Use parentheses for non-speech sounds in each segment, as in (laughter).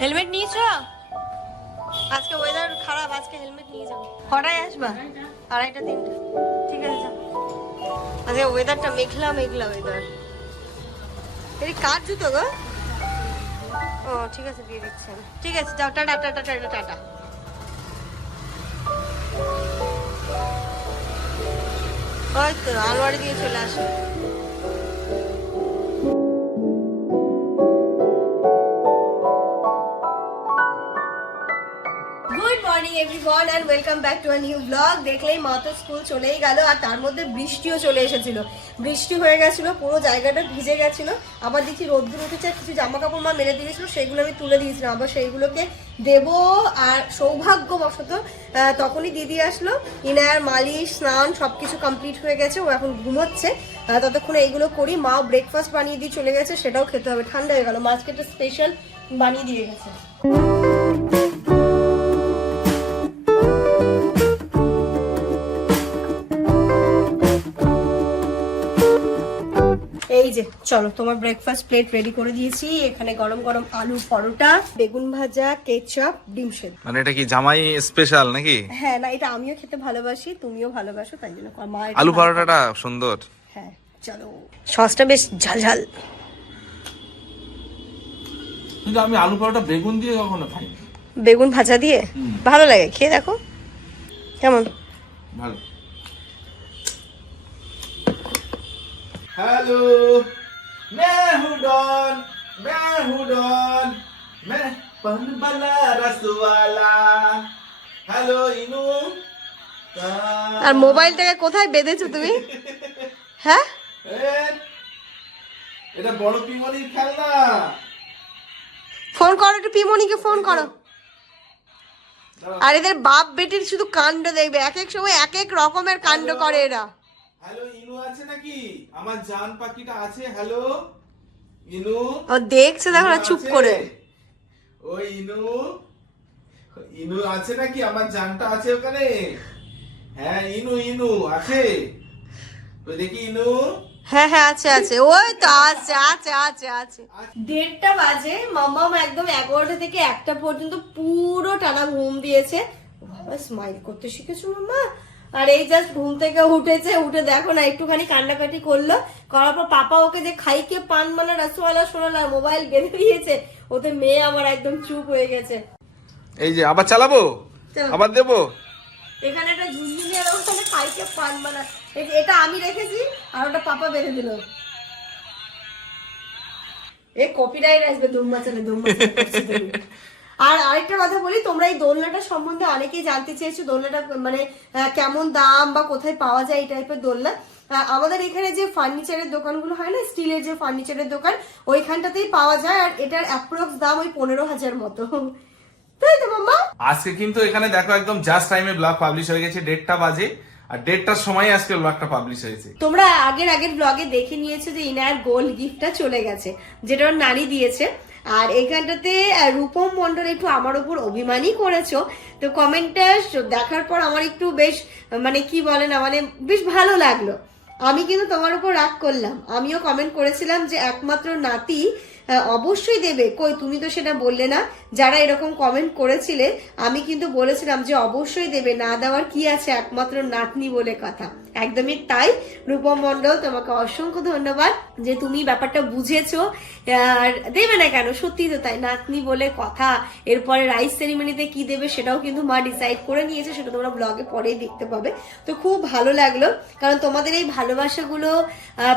Helmet নিয়েছো? আজকে weather খারাপ আজকে হেলমেট নিয়ে যাও। কটায় আসবা? আড়াইটা তিনটা। ঠিক আছে আজকে ওয়েদারটা মেঘলা মেঘলা ওয়েদার এই কার জুতো গো? ও ঠিক আছে দিয়ে দিচ্ছেন ঠিক আছে যাও টাটা টাটা টাটা টাটা। ওই তো আলমারি দিয়ে চলে আসো। Everyone and welcome back to a new blog দেখলেই মা তো স্কুল চলেই গেল আর তার মধ্যে বৃষ্টিও চলে এসেছিল। বৃষ্টি হয়ে গেছিল, পুরো জায়গাটা ভিজে গেছিল। আবার দেখি রোদ্দুর উঠেছে কিছু জামা কাপড় মা মেলে দিয়েছিল, সেগুলো আমি তুলে দিয়েছিলাম। আবার সেইগুলোকে দেব আর সৌভাগ্যবশত তখনই দিদি আসলো। ইনার মালিশ, স্নান সবকিছু কমপ্লিট হয়ে গেছে, ও এখন ঘুমোচ্ছে। ততক্ষণে এইগুলো করি। মা ব্রেকফাস্ট বানিয়ে দিয়ে চলে গেছে, সেটাও খেতে হবে। ঠান্ডা হয়ে গেল। মাছকে একটা স্পেশাল বানিয়ে দিয়ে গেছে। যে চলো তোমার ব্রেকফাস্ট প্লেট রেডি করে দিয়েছি। এখানে গরম গরম আলু পরোটা বেগুন ভাজা কেচাপ ডিম সেদ্ধ। মানে এটা কি জামাই স্পেশাল নাকি? হ্যাঁ না এটা আমিও খেতে ভালোবাসি তুমিও ভালোবাসো তাই জন্য মা আলু পরোটাটা সুন্দর। হ্যাঁ চলো। সসটা বেশ ঝাল ঝাল কিন্তু আমি আলু পরোটা বেগুন দিয়ে কখনো খাইনি। বেগুন ভাজা দিয়ে? ভালো লাগে খেয়ে দেখো। কেমন? ভালো। হ্যালো। মেহুডন মেহুডন মে পানবালা রসওয়ালা। হ্যালো ইনু। আর মোবাইলটাকে কোথায় বেঁধেছো তুমি? হ্যাঁ? এটা বড় পিমনির খেলনা। ফোন করো একটু পিমনিকে ফোন করো। আর এদের বাপ বেটির শুধু কাণ্ড দেখবে। এক এক সময় এক এক রকমের কাণ্ড করে এরা। হ্যালো ইনু আছে নাকি? আমার জান পাখিটা আছে হ্যালো ইনু ও দেখছে দেখো না চুপ করে। ওই ইনু ইনু আছে নাকি? আমার জানটা আছে ওখানে। হ্যাঁ ইনু ইনু আছে। ওই দেখি ইনু হ্যাঁ হ্যাঁ আছে আছে। ওই তো আছে আছে আছে আছে। দেড়টা বাজে মাম্মাম একদম এগারোটা থেকে একটা পর্যন্ত পুরো টানা ঘুম দিয়েছে। ও বাবা স্মাইল করতে শিখেছো মাম্মা? আর এই জাস্ট ঘুম থেকে উঠেছে উঠে দেখো না একটুখানি কান্নাকাটি করল। করার পর পাপা ওকে যে খাইকে পান মানে রসওয়ালা শোনালো আর মোবাইল বেঁধে দিয়েছে ওতে মেয়ে আমার একদম চুপ হয়ে গেছে। এই যে আবার চালাবো। আবার দেবো? এখানে একটা ঝুনঝুনি আর ওখানে খাইকে পান এই- এটা আমি রেখেছি আর ওটা পাপা বেঁধে দিল। এ কপিরাইট আসবে দুম মাচালে দুম তুমি। আর আরেকটা কথা বলি তোমরা এই দোলনাটা সম্বন্ধে অনেকেই জানতে চেয়েছো দোলনাটা মানে কেমন দাম বা কোথায় পাওয়া যায় এই টাইপের দোলনা। আমাদের এখানে যে ফার্নিচারের দোকানগুলো হয় না স্টিলের যে ফার্নিচারের দোকান ওইখানটাতেই পাওয়া যায় আর এটার অ্যাপ্রক্স দাম ওই পনেরো হাজার মতো। তাই তো মাম্মা? আজকে কিন্তু এখানে দেখো একদম জাস্ট টাইমে ব্লগ পাবলিশ হয়ে গেছে দেড়টা বাজে আর দেড়টার সময় আজকে ব্লগটা পাবলিশ হয়েছে। তোমরা আগের আগের ব্লগে দেখে নিয়েছো যে ইনার গোল্ড গিফটটা চলে গেছে যেটা ওর নানি দিয়েছে। আর এখানটাতে আহ, রূপম মন্ডল একটু আমার উপর অভিমানই করেছ। তো কমেন্টটা দেখার পর আমার একটু বেশ মানে কি বলে না মানে বেশ ভালো লাগল। আমি কিন্তু তোমার উপর রাগ করলাম। আমিও কমেন্ট করেছিলাম যে একমাত্র নাতি অবশ্যই দেবে। কই তুমি তো সেটা বললে না। যারা এরকম কমেন্ট করেছিলে আমি কিন্তু বলেছিলাম যে অবশ্যই দেবে। না দেওয়ার কি আছে একমাত্র নাতনি বলে কথা। একদমই তাই। রূপম মণ্ডল, তোমাকে অসংখ্য ধন্যবাদ যে তুমি ব্যাপারটা বুঝেছ। আর দেবে না কেন, সত্যি তো তাই। নাতনি বলে কথা, এরপরে রাইস সেরিমনিতে কি দেবে সেটাও কিন্তু মা ডিসাইড করে নিয়েছে, সেটা তোমরা ব্লগে পরেই দেখতে পাবে। তো খুব ভালো লাগল, কারণ তোমাদের এই ভালোবাসাগুলো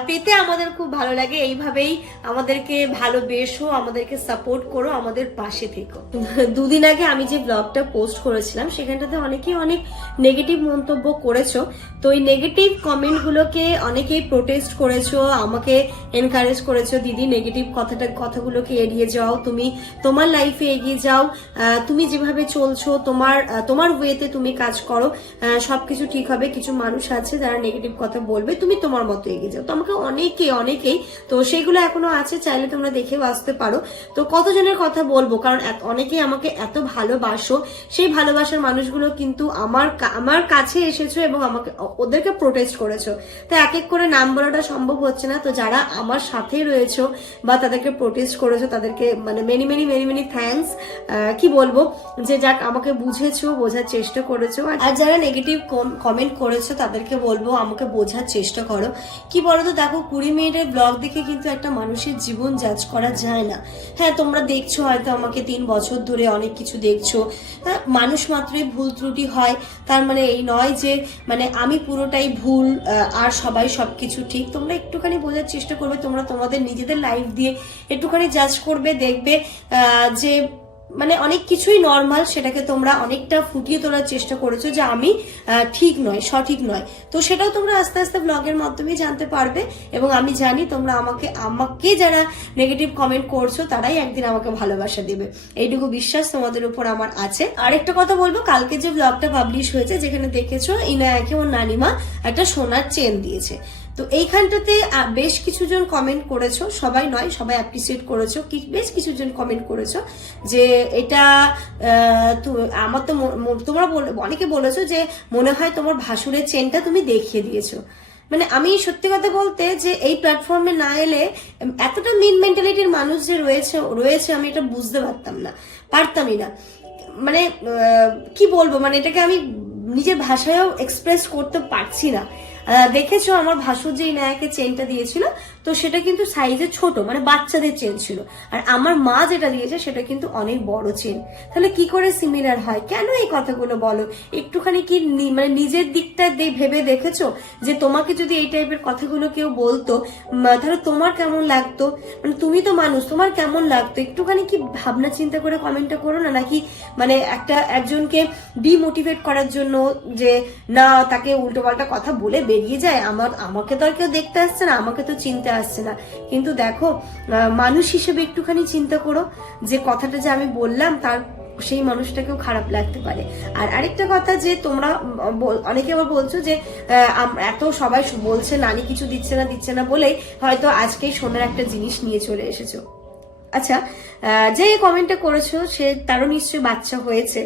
পেতে আমাদের খুব ভালো লাগে। এইভাবেই আমাদেরকে ভালোবেসো, আমাদেরকে সাপোর্ট করো, আমাদের পাশে থেকো। দুদিন আগে আমি যে ব্লগটা পোস্ট করেছিলাম, সেখানটাতে অনেকেই অনেক নেগেটিভ মন্তব্য করেছ। তো এই নেগেটিভ কমেন্টগুলোকে অনেকেই প্রোটেস্ট করেছ আমাকে এনকারেজ করেছ দিদি নেগেটিভ কথাটা কথাগুলোকে এড়িয়ে যাও তুমি তোমার লাইফে এগিয়ে যাও তুমি যেভাবে চলছো তোমার তোমার ওয়েতে তুমি কাজ করো আহ, সবকিছু ঠিক হবে কিছু মানুষ আছে যারা নেগেটিভ কথা বলবে তুমি তোমার মতো এগিয়ে যাও। তো আমাকে অনেকে অনেকেই তো সেগুলো এখনও আছে চাইলে তোমরা দেখেও আসতে পারো। তো কতজনের কথা বলব? কারণ অনেকেই আমাকে এত ভালোবাসো সেই ভালোবাসার মানুষগুলো কিন্তু আমার আমার কাছে এসেছ এবং আমাকে ওদেরকে একটা প্রোটেস্ট করেছ। তো এক এক করে নাম বলাটা সম্ভব হচ্ছে না। তো যারা আমার সাথে রয়েছো বা তাদেরকে প্রোটেস্ট করেছ তাদেরকে মানে many many many many thanks কি বলব? যে যাক আমাকে বুঝেছ বোঝার চেষ্টা করেছ। আর আর যারা নেগেটিভ কমেন্ট করেছ তাদেরকে বলব আমাকে বোঝার চেষ্টা করো। কি বলো তো দেখো কুড়ি মিনিটের ব্লগ দেখে কিন্তু একটা মানুষের জীবন জাজ করা যায় না। হ্যাঁ তোমরা দেখছ হয়তো আমাকে তিন বছর ধরে অনেক কিছু দেখছ। হ্যাঁ, মানুষ মাত্রই ভুল ত্রুটি হয়। তার মানে এই নয় যে মানে আমি পুরোটাই ভুল আর সবাই সব কিছু ঠিক। তোমরা একটুখানি বোঝার চেষ্টা করবে, তোমরা তোমাদের নিজেদের লাইফ দিয়ে একটুখানি জাজ করবে, দেখবে যে মানে অনেক কিছুই নর্মাল সেটাকে তোমরা অনেকটা ফুটিয়ে তোলার চেষ্টা করেছ যে আমি ঠিক নয়, সঠিক নয়। তো সেটাও তোমরা আস্তে আস্তে ব্লগের মাধ্যমেই জানতে পারবে এবং আমি জানি তোমরা আমাকে আমাকে যারা নেগেটিভ কমেন্ট করছ তারাই একদিন আমাকে ভালোবাসা দেবে। এইটুকু বিশ্বাস তোমাদের উপর আমার আছে। আরেকটা কথা বলব, কালকে যে ব্লগটা পাবলিশ হয়েছে, যেখানে দেখেছ, ইনায়াকে ওর নানিমা একটা সোনার চেন দিয়েছে। তো এইখানটাতে বেশ কিছুজন কমেন্ট করেছ। সবাই নয়, সবাই অ্যাপ্রিসিয়েট করেছ। কি- বেশ কিছুজন কমেন্ট করেছ যে এটা আমার তো তোমরা অনেকে বলেছ যে মনে হয় তোমার ভাসুরের চেনটা তুমি দেখিয়ে দিয়েছ। মানে আমি সত্যি কথা বলতে যে এই প্ল্যাটফর্মে না এলে এতটা মিন মেন্টালিটির মানুষ যে রয়েছে রয়েছে, আমি এটা বুঝতে পারতাম না, পারতামই না। মানে কি বলব? মানে এটাকে আমি নিজের ভাষায়ও এক্সপ্রেস করতে পারছি না। দেখেছ আমার ভাসুর যে নায়কের চেনটা দিয়েছিল? তো সেটা কিন্তু সাইজে ছোট মানে বাচ্চাদের চেন ছিল। আর আমার মা যেটা দিয়েছে সেটা কিন্তু অনেক বড় চেন তাহলে কি করে সিমিলার হয়? কেন এই কথাগুলো বলো? একটুখানি কি মানে নিজের দিকটা ভেবে দেখেছ? যে তোমাকে যদি এই টাইপের কথাগুলো কেউ বলতো তাহলে তোমার কেমন লাগতো? মানে তুমি তো মানুষ, তোমার কেমন লাগতো? একটুখানি কি ভাবনা চিন্তা করে কমেন্টটা করো না? নাকি মানে একটা একজনকে ডিমোটিভেট করার জন্য যে, না, তাকে উল্টোপাল্টা কথা বলে বেরিয়ে যায়। আমার, আমাকে তো আর কেউ দেখতে আসছে না, আমাকে তো চিনতে আসছে না। কিন্তু দেখো মানুষ হিসেবে একটুখানি চিন্তা করো, যে কথাটা যে আমি বললাম, তার সেই মানুষটাকেও খারাপ লাগতে পারে। আর আরেকটা কথা যে তোমরা অনেকে আবার বলছো যে এত সবাই বলছে, নানি কিছু দিচ্ছে না দিচ্ছে না বলেই হয়তো আজকেই সোনার একটা জিনিস নিয়ে চলে এসেছ। আচ্ছা যে কমেন্টটা করেছ, সে তারও নিশ্চয়ই বাচ্চা হয়েছে।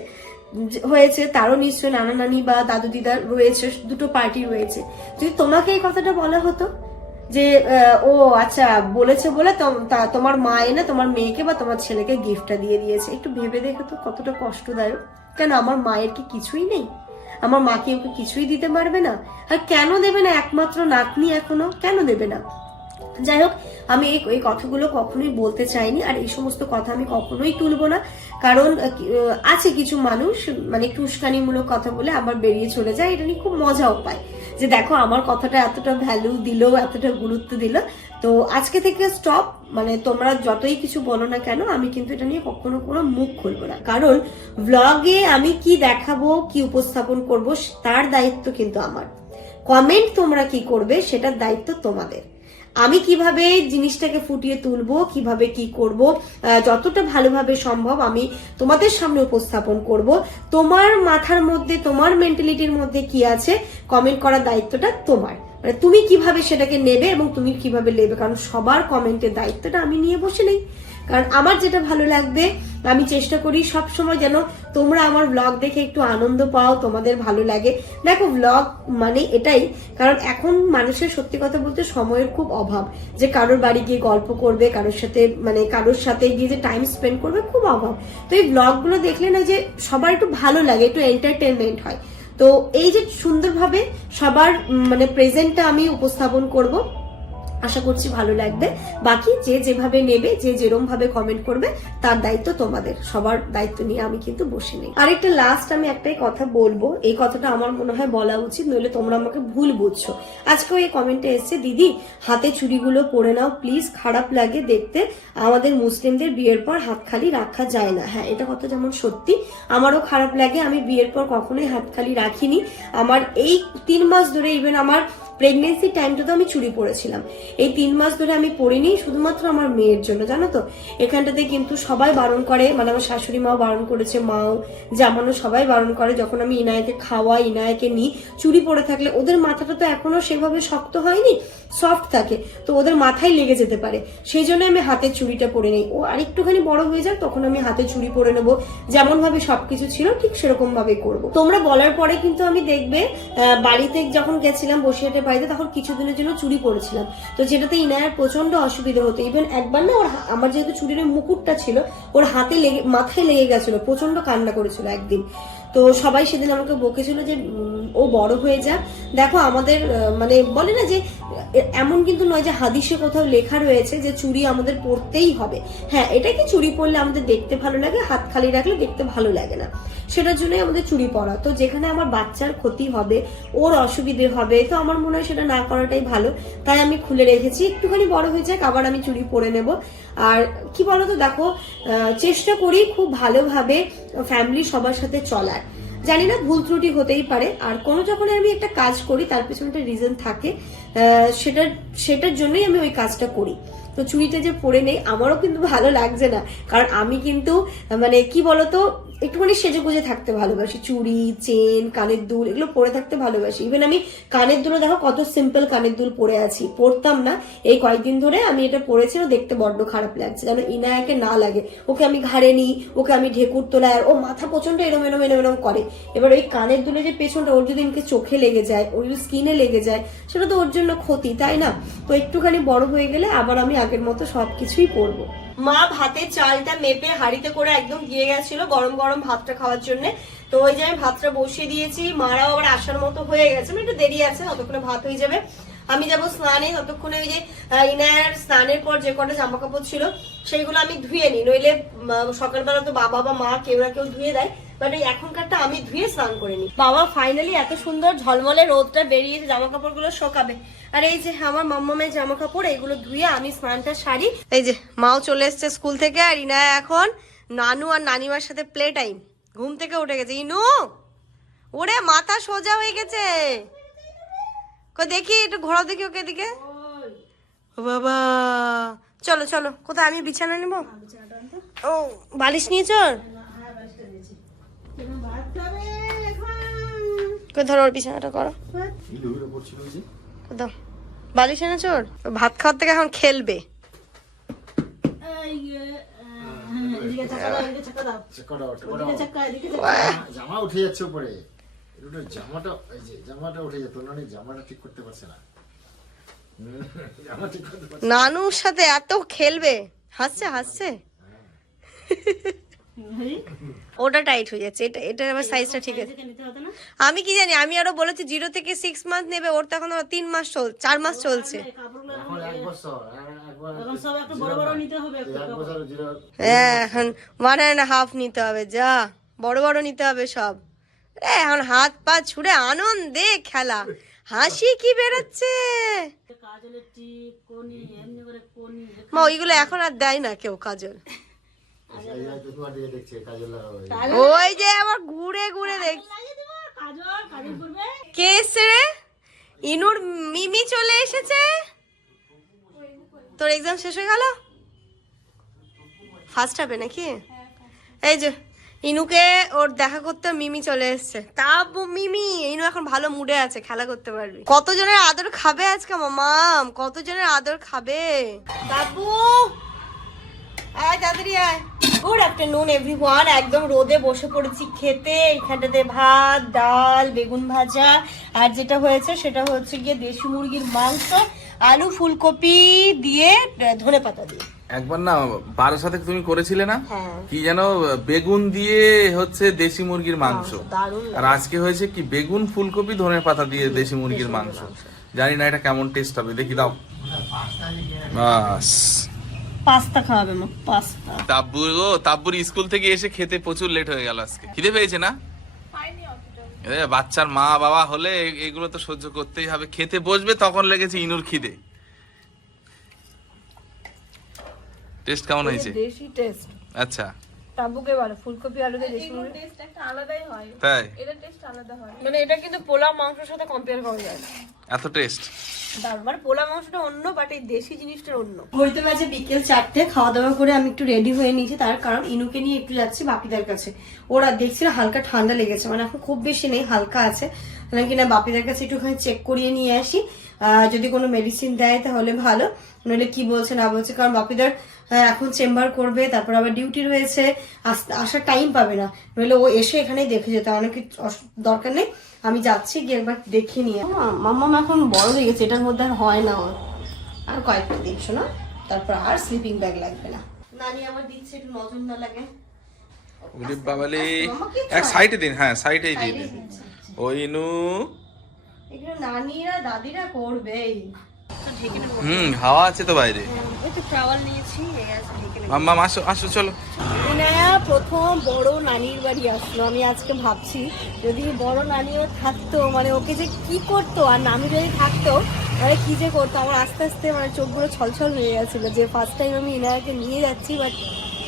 হয়েছে, তারও নিশ্চয়ই নানা নানি বা দাদু দিদার রয়েছে, দুটো পার্টি রয়েছে। যদি তোমাকে এই কথাটা বলা হতো যে ও আচ্ছা বলেছে বলে তোমার মা এনে তোমার মেয়েকে বা তোমার ছেলেকে গিফটটা দিয়ে দিয়েছে। একটু ভেবে দেখো তো, কতটা কষ্টদায়ক। কেন আমার মায়ের কি কিছুই নেই? আমার মাকে ওকে কিছুই দিতে পারবে না? আর কেন দেবে না একমাত্র নাতনি এখনও? কেন দেবে না? যাই হোক, আমি এই এই কথাগুলো কখনোই বলতে চাইনি, আর এই সমস্ত কথা আমি কখনোই তুলবো না। কারণ আছে কিছু মানুষ মানে একটু উস্কানিমূলক কথা বলে আবার বেরিয়ে চলে যায়, এটা নিয়ে খুব মজাও পায় যে দেখো আমার কথাটা এতটা ভ্যালু দিল, এতটা গুরুত্ব দিল। তো আজকে থেকে স্টপ মানে তোমরা যতই কিছু বলো না কেন, আমি কিন্তু এটা নিয়ে কখনো কোনো মুখ খুলবো না। কারণ ব্লগে আমি কি দেখাবো, কি উপস্থাপন করব, তার দায়িত্ব কিন্তু আমার। কমেন্ট তোমরা কি করবে, সেটার দায়িত্ব তোমাদের। আমি কীভাবে জিনিসটাকে ফুটিয়ে তুলবো, কীভাবে কি করব যতটা ভালোভাবে সম্ভব আমি তোমাদের সামনে উপস্থাপন করব। তোমার মাথার মধ্যে, তোমার মেন্টালিটির মধ্যে কি আছে কমেন্ট করার দায়িত্বটা তোমার। মানে তুমি কীভাবে সেটাকে নেবে এবং তুমি কীভাবে নেবে, কারণ সবার কমেন্টের দায়িত্বটা আমি নিয়ে বসে নেই। কারণ আমার যেটা ভালো লাগবে, আমি চেষ্টা করি সব সময় যেন তোমরা আমার ব্লগ দেখে একটু আনন্দ পাও, তোমাদের ভালো লাগে। দেখো ব্লগ মানে এটাই, কারণ এখন মানুষের সত্যি কথা বলতে সময়ের খুব অভাব। যে কারোর বাড়ি গিয়ে গল্প করবে, কারোর সাথে মানে কারোর সাথে গিয়ে যে টাইম স্পেন্ড করবে, খুব অভাব। তো এই ব্লগগুলো দেখলে না যে সবার একটু ভালো লাগে, একটু এন্টারটেনমেন্ট হয়। তো এই যে সুন্দরভাবে সবার মানে প্রেজেন্টটা আমি উপস্থাপন করব। আশা করছি ভালো লাগবে। বাকি যে যেভাবে নেবে, যে যেরম ভাবে কমেন্ট করবে, তার দায়িত্ব তোমাদের। সবার দায়িত্ব নিয়ে আমি কিন্তু বসে নেই। আরেকটা লাস্ট আমি একটাই কথা বলব। এই কথাটা আমার মনে হয় বলা উচিত, নইলে তোমরা আমাকে ভুল বুঝছ। আজকেও এই কমেন্টে এসছে, দিদি, হাতে চুড়িগুলো পরে নাও প্লিজ খারাপ লাগে দেখতে। আমাদের মুসলিমদের বিয়ের পর হাত খালি রাখা যায় না। হ্যাঁ এটা কথা যেমন সত্যি। আমারও খারাপ লাগে। আমি বিয়ের পর কখনোই হাত খালি রাখিনি। আমার এই তিন মাস ধরে ইভেন আমার প্রেগনেন্সি টাইমটা তো আমি চুরি পরেছিলাম এই তিন মাস ধরে আমি পরিনি শুধুমাত্র আমার মেয়ের জন্য, জানো তো? এখানটাতে কিন্তু সবাই বারণ করে মানে আমার শাশুড়ি মাও বারণ করেছে, মাও, জামানো সবাই বারণ করে, যখন আমি ইনায়াকে খাওয়াই, ইনায়কে নিই, চুরি পরে থাকলে ওদের মাথাটা তো এখনও সেভাবে শক্ত হয়নি সফট থাকে, তো ওদের মাথায় লেগে যেতে পারে। সেই জন্য আমি হাতে চুড়িটা পরে নেই। ও আরেকটুখানি বড় হয়ে যাক, তখন আমি হাতে চুড়ি পরে নেব। যেমন ভাবে সবকিছু ছিল, ঠিক সেরকম ভাবে করব। তোমরা বলার পরে কিন্তু আমি দেখবে বাড়িতে যখন গেছিলাম বসিরহাটের বাড়িতে তখন কিছুদিনের জন্য চুরি পড়েছিলাম। তো যেটাতে ইনায়ার প্রচণ্ড অসুবিধা হতো। ইভেন একবার না ওর আমার যেহেতু চুরির মুকুটটা ছিল, ওর হাতে লেগে মাথায় লেগে গেছিল প্রচণ্ড কান্না করেছিল একদিন। তো সবাই সেদিন আমাকে বকেছিল যে ও বড় হয়ে যাক। দেখো আমাদের মানে বলে না যে এমন কিন্তু নয় যে হাদিসে কোথাও লেখা রয়েছে যে চুরি আমাদের পড়তেই হবে। হ্যাঁ এটা কি চুরি পরলে আমাদের দেখতে ভালো লাগে, হাত খালি রাখলে দেখতে ভালো লাগে না? সেটার জন্যই আমাদের চুরি পরা তো যেখানে আমার বাচ্চার ক্ষতি হবে, ওর অসুবিধে হবে, তো আমার মনে হয় সেটা না করাটাই ভালো। তাই আমি খুলে রেখেছি, একটুখানি বড় হয়ে যাক, আবার আমি চুরি পরে নেব। আর কি বলতো, দেখো চেষ্টা করি খুব ভালোভাবে ফ্যামিলি সবার সাথে চলার। জানি না, ভুল ত্রুটি হতেই পারে। আর কোনো যখন আমি একটা কাজ করি, তার পেছনে একটা রিজন থাকে সেটার সেটার জন্যই আমি ওই কাজটা করি। তো চুড়িটা যে পরে নেই, আমারও কিন্তু ভালো লাগছে না। কারণ আমি কিন্তু মানে কি বলতো একটুখানি সেজে গুজে থাকতে ভালোবাসি। চুড়ি, চেন, কানের দুল, এগুলো পরে থাকতে ভালোবাসি। ইভেন আমি কানের দুলও দেখো কত সিম্পল কানের দুল পরে আছি। পরতাম না। এই কয়েকদিন ধরে আমি এটা পরেছি দেখতে বড্ড খারাপ লাগছে। যেন ইনায়াকে না লাগে। ওকে আমি ঘাড়ে নিই, ওকে আমি ঢেকুর তোলায় ও মাথা প্রচণ্ড এরম এরম এরম এরম করে। এবার ওই কানের দুলে যে পেছনটা, ওর যদি এমনি চোখে লেগে যায়, ওর যদি স্কিনে লেগে যায়, সেটা তো ওর জন্য ক্ষতি, তাই না? তো একটুখানি বড় হয়ে গেলে আবার আমি আগের মতো সবকিছুই করব মা ভাতের চালটা মেপে হাড়িতে করে একদম গিয়ে গেছিল গরম গরম ভাতটা খাওয়ার জন্য। তো ওই যে আমি ভাতটা বসিয়ে দিয়েছি, মারাও আবার আসার মতো হয়ে গেছে মানে একটু দেরি আছে, অতক্ষণে ভাত হয়ে যাবে। আমি যাব স্নানে, ততক্ষণে ওই যে ইনার স্নানের পর যে কটা জামা কাপড় ছিল, সেইগুলো আমি ধুয়ে নিই। নইলে সকালবেলা তো বাবা বা মা কেউ না কেউ ধুয়ে দেয়। এই এখনকারটা আমি ধুয়ে স্নান করে নিই। বাবা ফাইনালি এত সুন্দর ঝলমলে রোদটা বেরিয়েছে জামা কাপড়গুলো শোকাবে। আর এই যে আমার মাম্মামের জামা কাপড় এগুলো ধুয়ে আমি স্নানটা সারি। এই যে মাও চলে এসছে স্কুল থেকে, আর ইনায়া এখন নানু আর নানিমার সাথে প্লে টাইম ঘুম থেকে উঠে গেছে। ইনু, ওরে মাথা সোজা হয়ে গেছে। দেখি, একটু ঘোরাও দেখি ওকে এদিকে। ও বাবা, চলো চলো। কোথায়, আমি বিছানা নেব? ও, বালিশ নিয়ে চল কই ধরো ওর বিছানাটা করো। দাও। বালিশ ভাত খাওয়ার থেকে এখন খেলবে। জামা উঠে যাচ্ছে উপরে। জামাটা এই যে জামাটা উঠে যেত না জামাটা ঠিক করতে পারছে না। হুম, জামা ঠিক করতে পারছে নানুর সাথে এত খেলবে। হাসছে হাসছে। ওটা টাইট হয়ে যাচ্ছে। এটা এটা আবার সাইজটা ঠিক আছে। আমি কি জানি? আমি আরও বলেছি জিরো থেকে সিক্স মান্থ নেবে ওর তো এখন তিন মাস চল চার মাস চলছে। হ্যাঁ এখন ওয়ান অ্যান্ড হাফ নিতে হবে যা। বড় বড় নিতে হবে সব। এ, এখন হাত পা ছুড়ে আনন্দে খেলা। হাসি কি বেরোচ্ছে? মা ওইগুলো এখন আর দেয় না কেউ কাজল। ওই। যে আবার ঘুরে ঘুরে দেখ কে এসছে রে? ইনুর মিমি চলে এসেছে? তোর এক্সাম শেষ হয়ে গেল? ফার্স্ট হবে নাকি? এই যে ইনুকে ওর দেখা করতে মিমি চলে এসছে। তা মিমি ইনু এখন ভালো মুডে আছে খেলা করতে পারবি। কতজনের আদর খাবে আজকে মামাম? কতজনের আদর খাবে? বাবু! আয় তাড়াতাড়ি আয়। গুড আফটারনুন এভরিওয়ান একদম রোদে বসে পড়েছি খেতে। এখানটাতে ভাত ডাল বেগুন ভাজা। আর যেটা হয়েছে সেটা হচ্ছে গিয়ে দেশি মুরগির মাংস আলু ফুলকপি দিয়ে ধনে পাতা দিয়ে। একবার না বারো সাথে তুমি করেছিলে না? হ্যাঁ। কি যেন বেগুন দিয়ে হচ্ছে দেশি মুরগির মাংস। আর আজকে হয়েছে কি বেগুন ফুলকপি ধনে পাতা দিয়ে দেশি মুরগির মাংস। জানি না এটা কেমন টেস্ট হবে দেখি দাও। বাস। পাস্তা খাওয়াবে মা পাস্তা। তাব্বুর গো তাব্বুর স্কুল থেকে এসে খেতে প্রচুর লেট হয়ে গেল আজকে। খিদে পেয়েছে না? বাচ্চার মা বাবা হলে এগুলো তো সহ্য করতেই হবে। খেতে বসবে তখন লেগেছে ইনুর খিদে। টেস্ট কেমন হয়েছে? দেশি টেস্ট আচ্ছা। টাবুকে বলো ফুলকপি আলুতে দেশি টেস্ট একটা আলাদাই হয়। তাই? এদের টেস্ট আলাদা হয়। মানে এটা কিন্তু পোলাও মাংসের সাথে কম্পেয়ার করা যায় না। এত টেস্ট দারুণ। মানে পোলা মাংসটা অন্য বাট এই দেশি জিনিসটা অন্য। বাজে বিকেল চারটে খাওয়া দাওয়া করে আমি একটু রেডি হয়ে নিয়েছি। তার কারণ ইনুকে নিয়ে একটু যাচ্ছি বাপিদার কাছে। ওরা দেখছি না হালকা ঠান্ডা লেগেছে। মানে এখন খুব বেশি নেই হালকা আছে। নাকি না বাপিদার কাছে একটুখানি চেক করিয়ে নিয়ে আসি। আহ, যদি কোনো মেডিসিন দেয় তাহলে ভালো। নইলে কি বলছে না বলছে কারণ বাপিদার এখন চেম্বার করবে তারপর আবার ডিউটি রয়েছে আস- আসার টাইম পাবে না। নইলে ও এসে এখানেই দেখে যেতে অনেক দরকার নেই। আমি যাচ্ছি গিয়ে একবার দেখে নিয়ে। মাম্মাম এখন বড় হয়ে গেছে এটার মধ্যে আর হয় না ওর। আর কয়েকটা দিন শোনো। তারপর আর স্লিপিং ব্যাগ লাগবে না। নানি আমার দিচ্ছে একটু নজর না লাগে। ওরে বাবালে এক সাইডে দিন হ্যাঁ সাইডেই দিয়ে দিন। সাইডে দিচ্ছে। এগুলো নানিরা দাদিরা করবেই। হুম হাওয়া আছে তো বাইরে। মাম্মা আসো আসো চলো। ইনায়া প্রথম বড় নানির বাড়ি আসলো আমি আজকে ভাবছি যদি বড় নানিও থাকতো মানে ওকে যে কি করতো আর নানি যদি থাকতো মানে কি যে করতো আমার আস্তে আস্তে মানে চোখগুলো ছলছল হয়ে গেছিল যে ফার্স্ট টাইম আমি ইনায়াকে নিয়ে যাচ্ছি বাট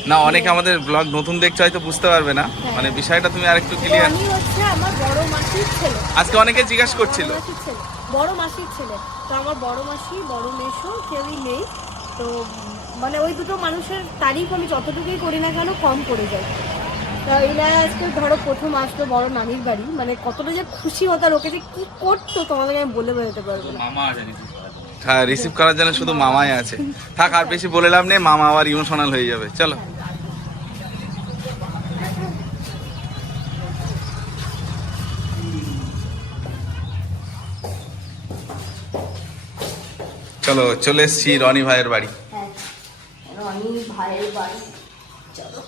না অনেকে আমাদের ব্লগ নতুন দেখছ হয়তো বুঝতে পারবে না। মানে বিষয়টা তুমি আরেকটু ক্লিয়ার আমি হচ্ছে আমার বড় মাসির ছেলে। আজকে অনেকে জিজ্ঞাসা করছিল। বড় মাসির ছেলে। বড় মাসির ছেলে। তো আমার বড় মাসি বড় মেশো কেউই নেই। তো মানে ওই দুটো মানুষের তারিফ আমি যতটুকুই করি না কেন কম করে যায় তো এরা আজকে ধরো প্রথম আসলো বড় নানির বাড়ি মানে কতটা যে খুশি হতো আর ওকে যে কি করতো তোমাদের আমি বলে বোঝাতে পারব না। হ্যাঁ রিসিভ করার জন্য শুধু মামাই আছে। থাক আর বেশি বলে লাভ নেই মামা আবার ইমোশনাল হয়ে যাবে। চলো। চলো চলে এসছি রনি ভাইয়ের বাড়ি। হ্যাঁ রনি ভাইয়ের বাড়ি। চলো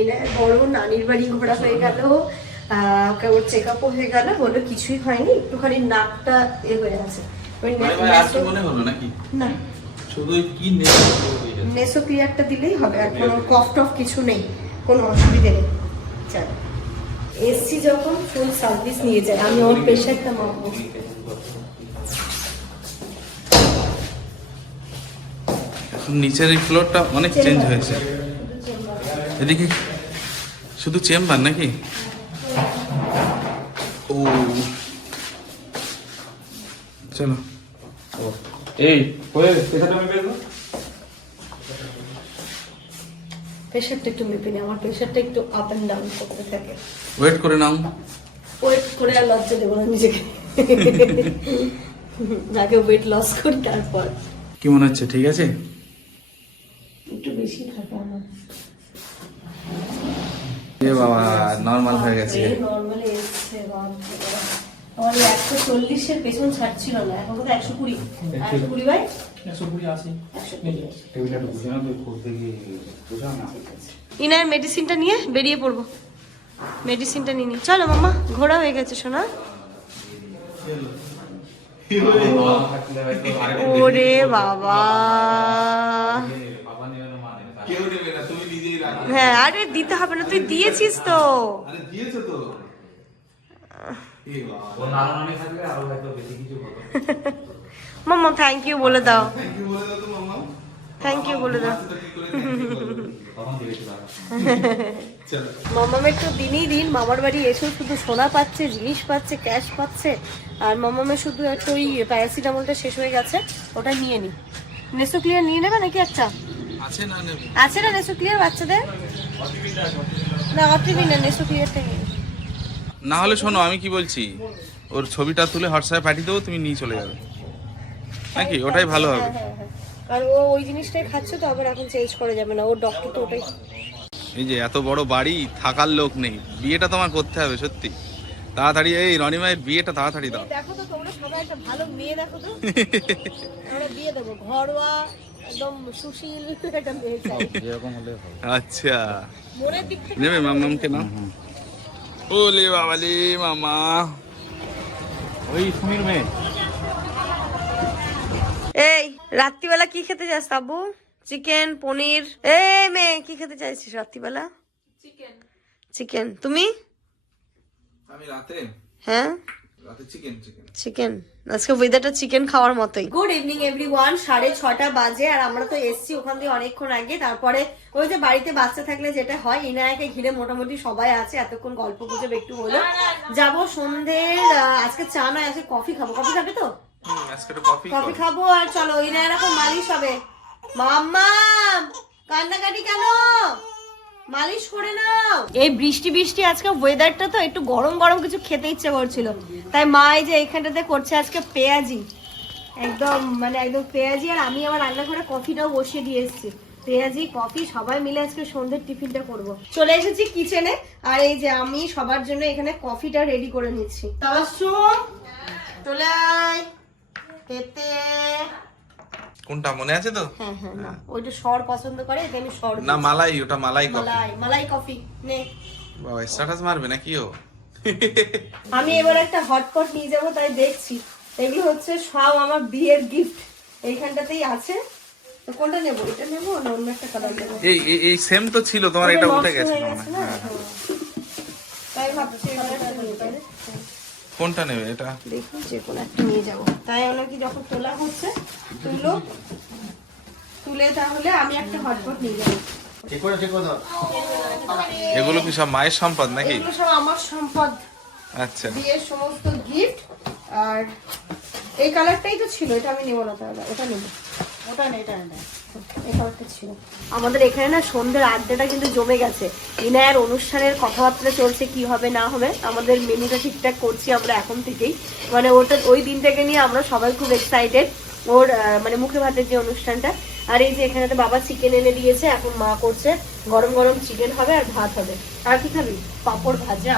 এরা বড় নানির বাড়ি ঘোরা হয়ে গেল। ওর চেক আপও হয়ে গেল। বলল কিছুই হয়নি একটুখানি নাকটা এ হয়ে আছে। ওই নেসো- না। শুধু কি নেসো ক্লিয়ারটা দিলেই হবে আর কোনো কফ টফ কিছু নেই কোনো অসুবিধে নেই। চলো। এসছি যখন ফুল সার্ভিস নিয়ে যায়। আমি ওর প্রেশারটা মাপবো নিচের এই ফ্লোরটা অনেক চেঞ্জ হয়েছে। এদিকে শুধু চেম্বার নাকি? ও। চলো। এই প্রেশারটা একটু মেপে নিই আমার প্রেশারটা একটু আপ অ্যান্ড ডাউন করতে থাকে। ওয়েট করে নাও। ওয়েট করে আর লজ্জা দেবো না নিজেকে। আগে ওয়েট লস করি তারপর। কি মনে হচ্ছে ঠিক আছে একটু বেশি থাকে আমার এ বাবা নর্মাল হয়ে গেছে। নর্মালি এসছে আমার একশো চল্লিশের পেছন ছাড়ছিল না এখন কোথায় একশো কুড়ি। একশো কুড়ি বাই? ইনার মেডিসিনটা নিয়ে বেরিয়ে পড়ব। মেডিসিনটা নিয়ে নি। চলো মাম্মা ঘোরা হয়ে গেছে শোনা। ওরে বাবা কেউ দেবে না তুমি নিজেই রাখো হ্যাঁ আরে দিতে হবে না তুই দিয়েছিস তো। আরে দিয়েছ (laughs) তো। মাম্মা থ্যাংক ইউ বলে দাও। থ্যাংক ইউ বলে দাও মামা মামামের তো দিনই দিন মামার বাড়ি এসে শুধু সোনা পাচ্ছে জিনিস পাচ্ছে ক্যাশ পাচ্ছে। আর মামামের শুধু একটা ওই প্যারাসিটামলটা শেষ হয়ে গেছে ওটা নিয়ে নি। নেসো ক্লিয়ার নিয়ে নেবে নাকি একটা? আছে না নেসো ক্লিয়ার বাচ্চাদের? না অটিভি না নেসো ক্লিয়ারটা না হলে শোনো আমি কি বলছি? ওর ছবিটা তুলে হোয়াটসঅ্যাপে পাঠিয়ে দেবো তুমি নিয়ে চলে যাবে। নাকি? ওটাই ভালো হবে। হ্যাঁ হ্যাঁ হ্যাঁ কারণ ও ওই জিনিসটাই খাচ্ছে তো আবার এখন চেঞ্জ করা যাবে না। ওর ডক্টর তো ওটাই। এই যে এত বড় বাড়ি থাকার লোক নেই। বিয়েটা তোমার করতে হবে সত্যি। তাড়াতাড়ি এই রনিমায়ের বিয়েটা তাড়াতাড়ি দাও। দেখো তো তোমরা সবাই একটা ভালো মেয়ে দেখো তো। আমরা বিয়ে দেবো। ঘরোয়া একদম সুশীল একটা মেয়ে চাই। এরকম হলে আচ্ছা। মনের দিক থেকে নেবে মামামকে না? ওলে বাবালে মামা। ওই সুমির মেয়ে। এই রাত্রিবেলা কি খেতে চাস আব্বু চিকেন পনির? এই মেয়ে কি খেতে চাইছিস রাত্রিবেলা? চিকেন। চিকেন। তুমি? আমি রাতে? হ্যাঁ? চিকেন চিকেন চিকেন আজকে ওয়েদারটা চিকেন খাওয়ার মতোই। গুড ইভিনিং এভরিওয়ান সাড়ে ছটা বাজে আর আমরা তো এসছি ওখান থেকে অনেকক্ষণ আগে। তারপরে ওই যে বাড়িতে বাচ্চা থাকলে যেটা হয় ইনায়াকে ঘিরে মোটামুটি সবাই আছে এতক্ষণ গল্প গুজব একটু হলো। যাব আহ, আজকে চা নয় আজকে কফি খাব। কফি খাবে তো? কফি কফি খাব আর চলো ইনায়ের এখন মালিশ হবে। মাম্মা কান্নাকাটি কেন? মালিশ করে নাও। এই বৃষ্টি বৃষ্টি আজকে ওয়েদারটা তো একটু গরম গরম কিছু খেতে ইচ্ছে করছিল। তাই মা এই যে এইখানটাতে করছে আজকে পেঁয়াজি। একদম মানে একদম পেঁয়াজি আর আমি আমার রান্নাঘরে কফিটাও বসিয়ে দিয়ে এসেছি। পেঁয়াজি, কফি, সবাই মিলে আজকে সন্ধ্যের টিফিনটা করব। চলে এসেছি কিচেনে আর এই যে আমি সবার জন্য এখানে কফিটা রেডি করে নিচ্ছি। তাবাসু চলে আয়। পেতে কোনটা মনে আছে তো? হ্যাঁ হ্যাঁ ওইটা সর পছন্দ করে আমি সর না মালাই ওটা মালাই কফি। মালাই মালাই কফি নে। বাবা স্ট্যাটাস মারবে না কি ও? আমি এবার একটা হটপট নিয়ে যাব তাই দেখছি। এগুলো হচ্ছে সব আমার বিয়ের গিফট এইখানটাতেই আছে। তো কোনটা নেব? এটা নেব না অন্য একটা কালার নেব? এই এই- সেম তো ছিল তোমার এটা উঠে গেছে হয়ে হয়। না? হ্যাঁ। হ্যাঁ। তাই ভাবছি কালারটা। কোনটা নেবে এটা? দেখুন যে কোনো একটা নিয়ে যাব। তাই আমরা কি যখন তোলা হচ্ছে তুললো তুলে তাহলে আমি একটা হটপট নিয়ে যাব। ঠিক করে ঠিক করে এগুলো কি সব মায়ের সম্পদ নাকি? এগুলো সব আমার সম্পদ। আচ্ছা। বিয়ের সমস্ত গিফট আর এই কালারটাই তো ছিল এটা আমি নেব না তাহলে। ওটা নেব। ওটা নেই এটা নেই। আমাদের এখানে না সন্ধ্যের আড্ডাটা কিন্তু জমে গেছে। ইনায়ের অনুষ্ঠানের কথাবার্তা চলছে কি হবে না হবে আমাদের মেনুটা ঠিকঠাক করছি আমরা এখন থেকেই। মানে ওটা ওই দিন থেকে নিয়ে আমরা সবাই খুব এক্সাইটেড ওর মানে মুখে ভাতের যে অনুষ্ঠানটা আর এই যে এখানে তো বাবা চিকেন এনে দিয়েছে এখন মা করছে গরম গরম চিকেন হবে আর ভাত হবে। আর কি খাবি? পাপড় ভাজা।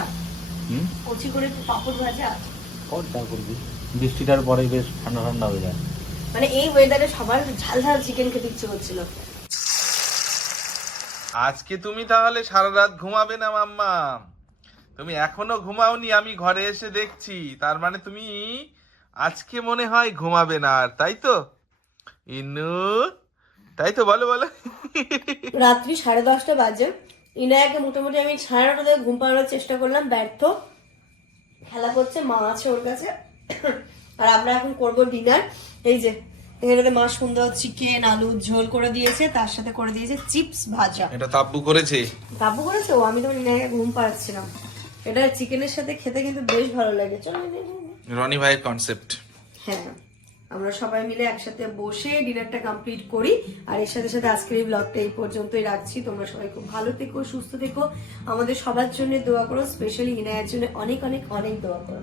কচি করে পাপড় ভাজা? বৃষ্টিটার পরে বেশ ঠান্ডা ঠান্ডা হয়ে যায়। মানে এই ওয়েদারে সবার ঝাল ঝাল চিকেন খেতে ইচ্ছে করছিল। আজকে তুমি তাহলে সারা রাত ঘুমাবে না মাম্মা। তুমি এখনও ঘুমাওনি আমি ঘরে এসে দেখছি। তার মানে তুমি আজকে মনে হয় ঘুমাবে না আর তাই তো? ইনু তাই তো? বলো বলো। রাত্রি সাড়ে দশটা বাজে। ইনায়াকে মোটামুটি আমি সাড়ে নটা থেকে ঘুম পাড়ানোর চেষ্টা করলাম ব্যর্থ। খেলা করছে মা আছে ওর কাছে। আর আমরা এখন করব ডিনার। এই যে এখানে মা সুন্দর চিকেন আলু ঝোল করে দিয়েছে তার সাথে করে দিয়েছে চিপস ভাজা। এটা তাব্বু করেছে। কাবু করেছে? ও আমি তো ইনায়াকে ঘুম পাড়াচ্ছিলাম এটা চিকেনের সাথে খেতে কিন্তু বেশ ভালো লাগে। চলো। রনি ভাইয়ের কনসেপ্ট হ্যাঁ আমরা সবাই মিলে একসাথে বসে ডিনারটা কমপ্লিট করি। আর এর সাথে সাথে আজকের এই ব্লগটা এই পর্যন্তই রাখছি। তোমরা সবাই খুব ভালো থেকো সুস্থ থেকো। আমাদের সবার জন্য দোয়া করো স্পেশালি ইনায়ের জন্য অনেক অনেক অনেক দোয়া করো।